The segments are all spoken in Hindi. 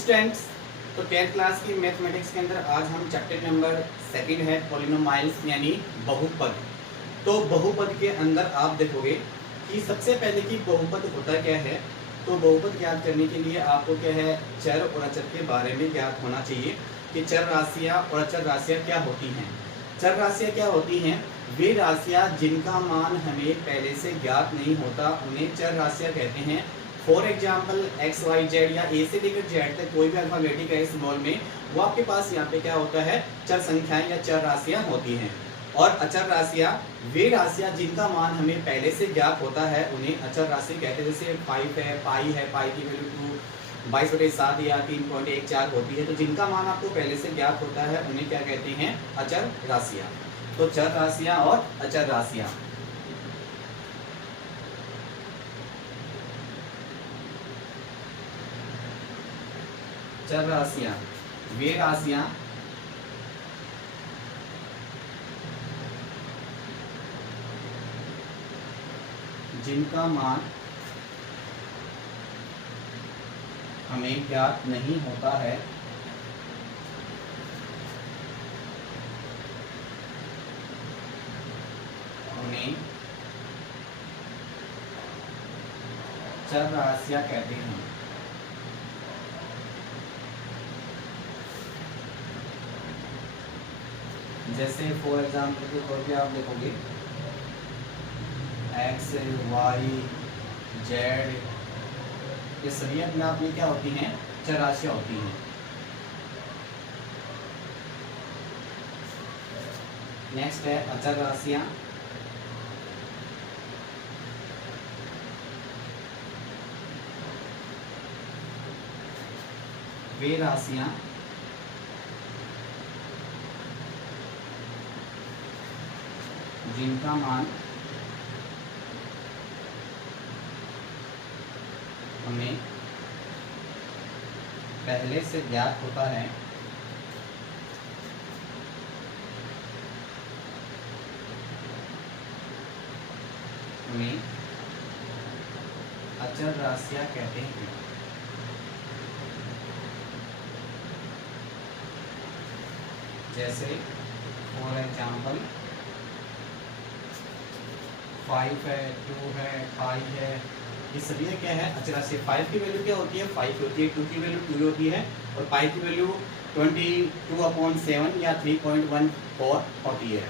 स्टूडेंट्स, तो 10th क्लास की मैथमेटिक्स के अंदर आज हम चैप्टर नंबर 2 है पॉलिनोमाइल्स यानी बहुपद। तो बहुपद के अंदर आप देखोगे कि सबसे पहले कि बहुपद होता क्या है। तो बहुपद ज्ञात करने के लिए आपको क्या है, चर और अचर के बारे में ज्ञात होना चाहिए कि चर राशियाँ और अचर राशियाँ क्या होती हैं। चर राशियाँ क्या होती हैं? वे राशियाँ जिनका मान हमें पहले से ज्ञात नहीं होता उन्हें चर राशियाँ कहते हैं। For example X Y Z या ए से लेकर जेड तक कोई भी अल्फाबेटिक है स्मॉल में, वो आपके पास यहाँ पे क्या होता है, चर संख्याएं या चर राशियाँ होती हैं। और अचर राशियाँ वे राशियाँ जिनका मान हमें पहले से ज्ञात होता है उन्हें अचर राशि कहते हैं। जैसे 5 है, पाई की वैल्यू 22/7 या 3.14 होती है। तो जिनका मान आपको पहले से ज्ञात होता है उन्हें क्या कहते हैं, अचर राशियाँ। तो चर राशियाँ और अचर राशियाँ। चर राशियाँ वे राशियाँ जिनका मान हमें ज्ञात नहीं होता है उन्हें चर राशियाँ कहते हैं। जैसे फॉर एग्जाम्पल के तौर पे आप देखोगे एक्स वाई जेड, ये सभी अपने आप में क्या होती हैं, चर राशियाँ होती हैं। नेक्स्ट है अचर राशियाँ। वे राशियाँ जिनका मान हमें पहले से ज्ञात होता है उन्हें अचर राशियाँ कहते हैं। जैसे फॉर एग्जाम्पल 5 है, 2 है, 5 है, ये सभी क्या है, अचर राशि। 5 की वैल्यू क्या होती है, 5 होती है। 2 की वैल्यू 2 होती है और पाई की वैल्यू 22/7 या 3.14 होती है।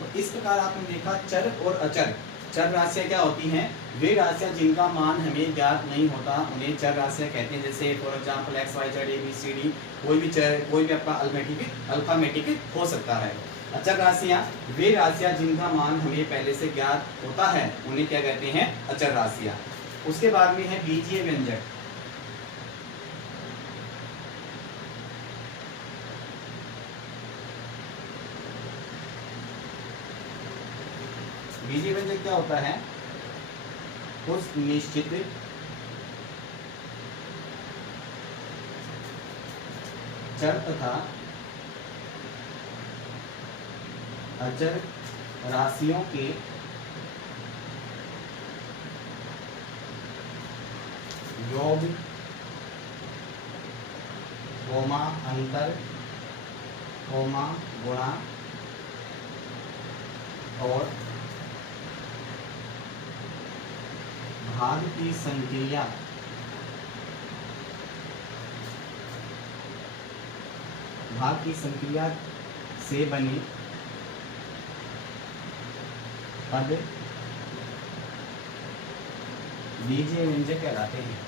तो इस प्रकार आपने देखा चर और अचर। चर राशियाँ क्या होती हैं? वे राशियाँ जिनका मान हमें ज्ञात नहीं होता उन्हें चर राशियाँ कहते हैं। जैसे for example X Y Z A B C D, कोई भी आपका अल्फामेटिक हो सकता है। अचर राशियाँ वे राशियाँ जिनका मान हमें पहले से ज्ञात होता है उन्हें क्या कहते हैं, अचर राशियाँ। उसके बाद में है बीजीय व्यंजक। बीजीय व्यंजक क्या होता है? उस निश्चित चर तथा अचर राशियों के योग, अंतर, गुणा और भाग की संक्रिया से बने पद बीजीय व्यंजक कहलाते हैं।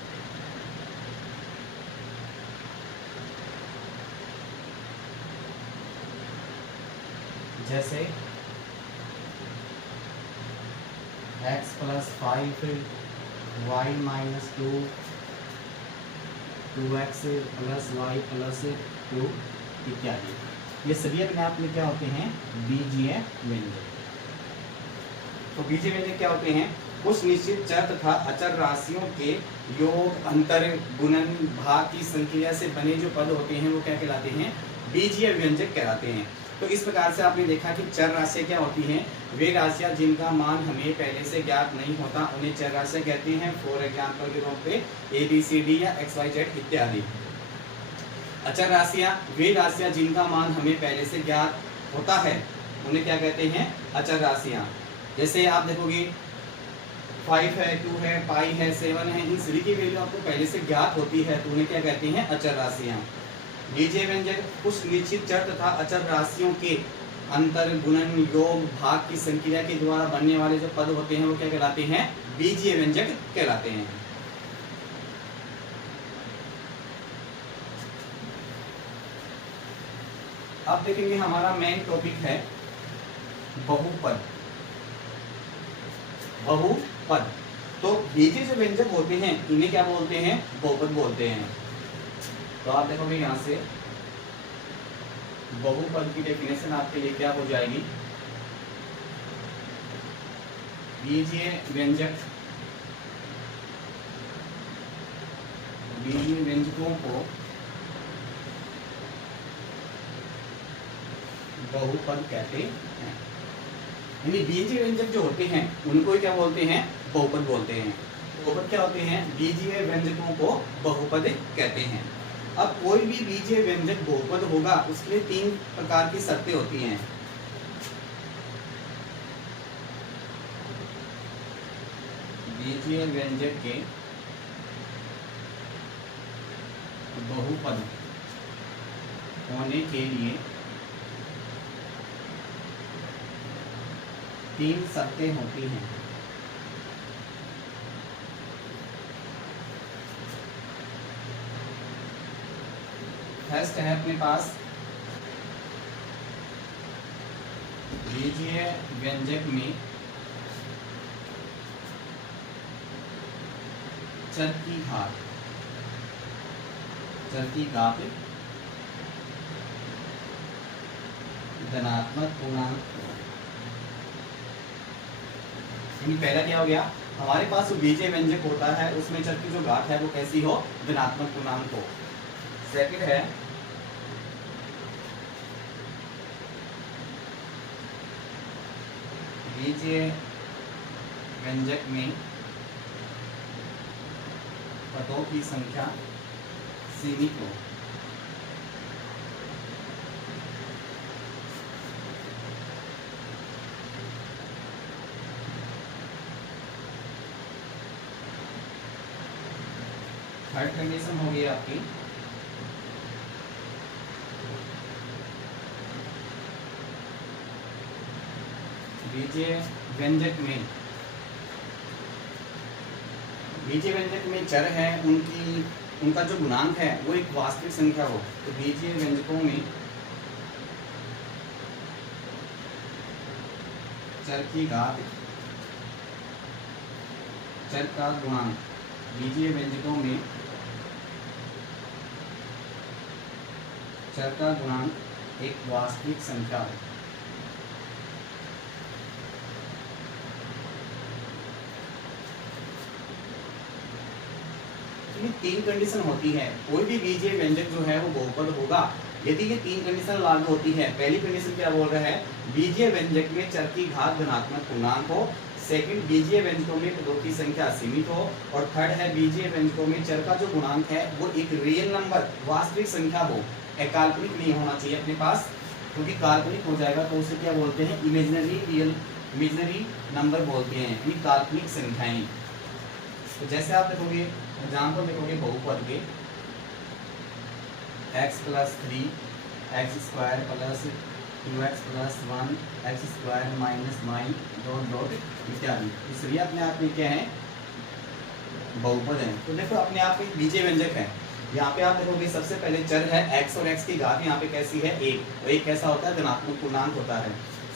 जैसे x + 5 y - 2 2x + y + 2 इत्यादि, ये सभी अपने आप में क्या होते हैं, बीजीय व्यंजक। तो बीजीय व्यंजक क्या होते हैं? उस निश्चित चर तथा अचर राशियों के योग, अंतर, गुणन, भाग की संक्रिया से बने जो पद होते हैं वो क्या कहलाते हैं, बीजीय व्यंजक कहलाते हैं। तो इस प्रकार से आपने देखा कि चर राशियाँ क्या होती हैं, वे राशियाँ जिनका मान हमें पहले से ज्ञात नहीं होता उन्हें चर राशियाँ कहते हैं। फॉर एग्जाम्पल के तौर पे ABCD या XYZ इत्यादि। अचर राशियाँ वे राशियाँ जिनका मान हमें पहले से ज्ञात होता है उन्हें क्या कहते हैं, अचर राशियाँ। जैसे आप देखोगे 5 है, 2 है, पाई है, 7 है, इन सभी की वैल्यू आपको पहले से ज्ञात होती है तो उन्हें क्या कहते हैं, अचर राशियाँ। बीजीय व्यंजक कुछ निश्चित चर तथा अचर राशियों के अंतर, गुणन, योग, भाग की संक्रिया के द्वारा बनने वाले जो पद होते हैं वो क्या कहलाते हैं, बीजीय व्यंजक कहलाते हैं। अब देखेंगे हमारा मेन टॉपिक है बहुपद। बहुपद तो बीजीय जो व्यंजक होते हैं इन्हें क्या बोलते हैं, बहुपद बोलते हैं। तो आप देखोगे यहाँ से बहुपद की डेफिनेशन आपके लिए क्या हो जाएगी, बीजीय व्यंजक बीजीय व्यंजकों को बहुपद कहते हैं। यानी बीजीय व्यंजक जो होते हैं उनको क्या बोलते हैं, बहुपद बोलते हैं। बहुपद क्या होते हैं, बीजीय व्यंजकों को बहुपद कहते हैं। अब कोई भी बीजीय व्यंजक बहुपद होगा उसके लिए 3 प्रकार की शर्तें होती हैं। बीजीय व्यंजक के बहुपद होने के लिए 3 शर्तें होती हैं। फर्स्ट है अपने पास बीजीय व्यंजक में चर की घात धनात्मक पूर्णांक। पहला क्या हो गया, हमारे पास जो बीजीय व्यंजक होता है उसमें चर की जो घात है वो कैसी हो, धनात्मक पूर्णांक हो। सेकंड है बीजीय व्यंजक में पदों की संख्या सीमित हो। थर्ड कंडीशन हो गई आपकी बीजीय व्यंजक में चर है उनका जो गुणांक है वो एक वास्तविक संख्या हो। तो बीजीय व्यंजकों में चर की घात चर का गुणांक, बीजीय व्यंजकों में चर का गुणांक एक वास्तविक संख्या हो। ये 3 कंडीशन होती है, कोई भी बीजीय व्यंजक जो है वो बहुपद होगा यदि ये 3 कंडीशन लागू होती है। पहली कंडीशन क्या बोल रहा है, बीजीय व्यंजक में चर की घात धनात्मक पूर्णांक हो। सेकंड, बीजीय व्यंजकों में पदों की संख्या सीमित हो। और थर्ड है बीजीय व्यंजकों में चर का जो गुणांक है वो एक रियल नंबर वास्तविक संख्या हो, काल्पनिक नहीं होना चाहिए अपने पास, क्योंकि काल्पनिक हो जाएगा तो उसे क्या बोलते हैं, इमेजिनरी नंबर बोलते हैं, यानी काल्पनिक संख्याएं। तो जैसे आप देखोगे एग्जाम्पल देखोगे बहुपद के x + 3 x² + 2x + 1 x² - 9 ... इत्यादि। इसलिए अपने आप में क्या है, बहुपद है। तो देखो अपने आप में बीजीय व्यंजक है। यहाँ पे आप देखोगे सबसे पहले चर है x और x की घात यहाँ पे कैसी है, 1। तो 1 कैसा होता है, धनात्मक पूर्णांक होता है।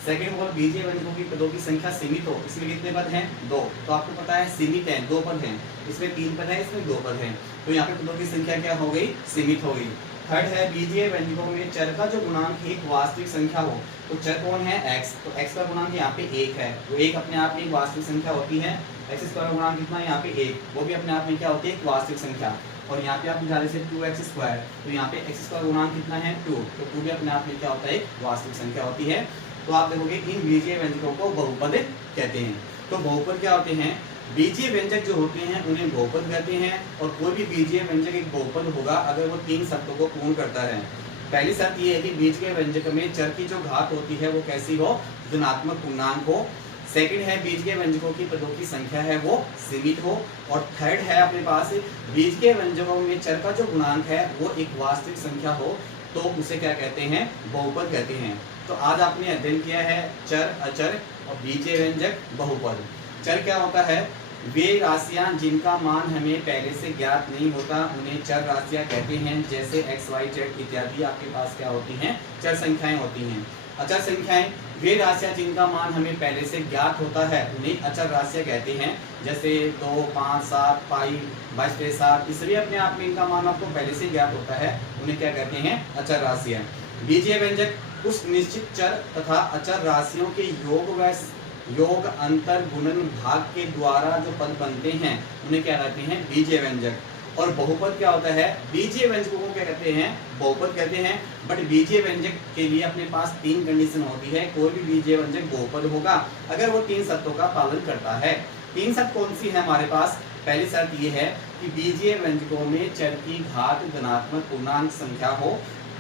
सेकंड और बीजीय व्यंजकों की पदों की संख्या सीमित हो। इसमें कितने पद हैं, 2। तो आपको पता है सीमित है, 2 पद हैं। इसमें 3 पद है, इसमें 2 पद हैं। तो यहाँ पे पदों की संख्या क्या हो गई, सीमित हो गई। थर्ड है बीजीय व्यंजकों में चर का जो गुणांक एक वास्तविक संख्या हो। तो चर कौन है, x। तो x का गुणांक यहाँ पे 1 है। तो 1 अपने आप में एक वास्तविक संख्या होती है। एक्स स्क्वायर का गुणांक कितना है यहाँ पे 1, वो भी अपने आप में क्या होती है, एक वास्तविक संख्या। और यहाँ पे आप निकाल से 2x स्क्वायर, तो यहाँ पे x स्क्वायर गुणांक कितना है 2, तो 2 भी अपने आप में क्या होता है, एक वास्तविक संख्या होती है। तो आप देखोगे इन बीजीय व्यंजकों को बहुपद कहते हैं। तो बहुपद क्या होते हैं, बीजीय व्यंजक जो होते हैं उन्हें बहुपद कहते हैं। और कोई भी बीजीय व्यंजक एक बहुपद होगा अगर वो 3 शर्तों को पूर्ण करता है। पहली शर्त ये है कि बीजीय व्यंजक में चर की जो घात होती है वो कैसी हो, धनात्मक पूर्णांक हो। सेकंड है बीजीय व्यंजकों की पदों की संख्या है वो सीमित हो। और थर्ड है अपने पास बीजीय व्यंजकों में चर का जो गुणांक है वो एक वास्तविक संख्या हो, तो उसे क्या कहते हैं, बहुपद कहते हैं। तो आज आपने अध्ययन किया है चर, अचर और बीजीय व्यंजक, बहुपद। चर क्या होता है, वे राशियां जिनका मान हमें पहले से ज्ञात नहीं होता उन्हें चर राशियां कहते हैं। जैसे x, y, z इत्यादि आपके पास क्या होती हैं, चर संख्याएं होती हैं। अचर संख्याएं वे राशियां जिनका मान हमें पहले से ज्ञात होता है उन्हें अचर राशियां कहते हैं। जैसे 2, 5, 7, पाई, 22, 7, इसलिए अपने आप में इनका मान आपको पहले से ज्ञात होता है, उन्हें क्या कहते हैं, अचर राशियां। बीजीय व्यंजक उस निश्चित चर तथा अचर राशियों के योग अंतर गुणन भाग के द्वारा जो पद बनते हैं उन्हें क्या कहते हैं, बीजीय व्यंजक। और बहुपद क्या होता है, बीजीय व्यंजकों को क्या कहते हैं, बहुपद कहते हैं। बट बीजीय व्यंजक के लिए अपने पास 3 कंडीशन होती है, कोई भी बीजीय व्यंजक बहुपद होगा अगर वो 3 शर्तों का पालन करता है। 3 शर्त कौन सी है हमारे पास, पहली शर्त ये है कि बीजीय व्यंजकों में चर की घात धनात्मक पूर्णांक संख्या हो।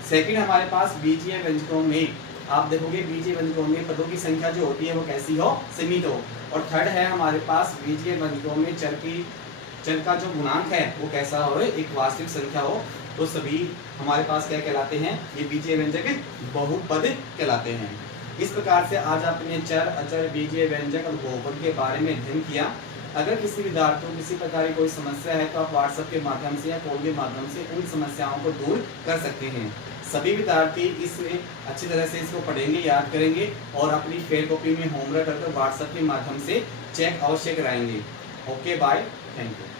सेकंड हमारे पास बीजीय व्यंजकों में आप देखोगे बीजीय व्यंजकों में पदों की संख्या जो होती है वो कैसी हो, सीमित हो। और थर्ड है हमारे पास बीजीय व्यंजकों में चर का जो गुणांक है वो कैसा हो, एक वास्तविक संख्या हो। तो सभी हमारे पास क्या कहलाते हैं, ये बीजीय व्यंजक बहुपद कहलाते हैं। इस प्रकार से आज आपने चर, अचर, बीजीय व्यंजक और बहुपद के बारे में अध्ययन किया। अगर किसी विद्यार्थी को किसी प्रकार की कोई समस्या है तो आप व्हाट्सएप के माध्यम से या कॉल के माध्यम से उन समस्याओं को दूर कर सकते हैं। सभी विद्यार्थी इसमें अच्छी तरह से इसको पढ़ेंगे, याद करेंगे और अपनी फेयर कॉपी में होमवर्क करके व्हाट्सएप के माध्यम से चेक अवश्य कराएंगे। Okay, bye, thank you.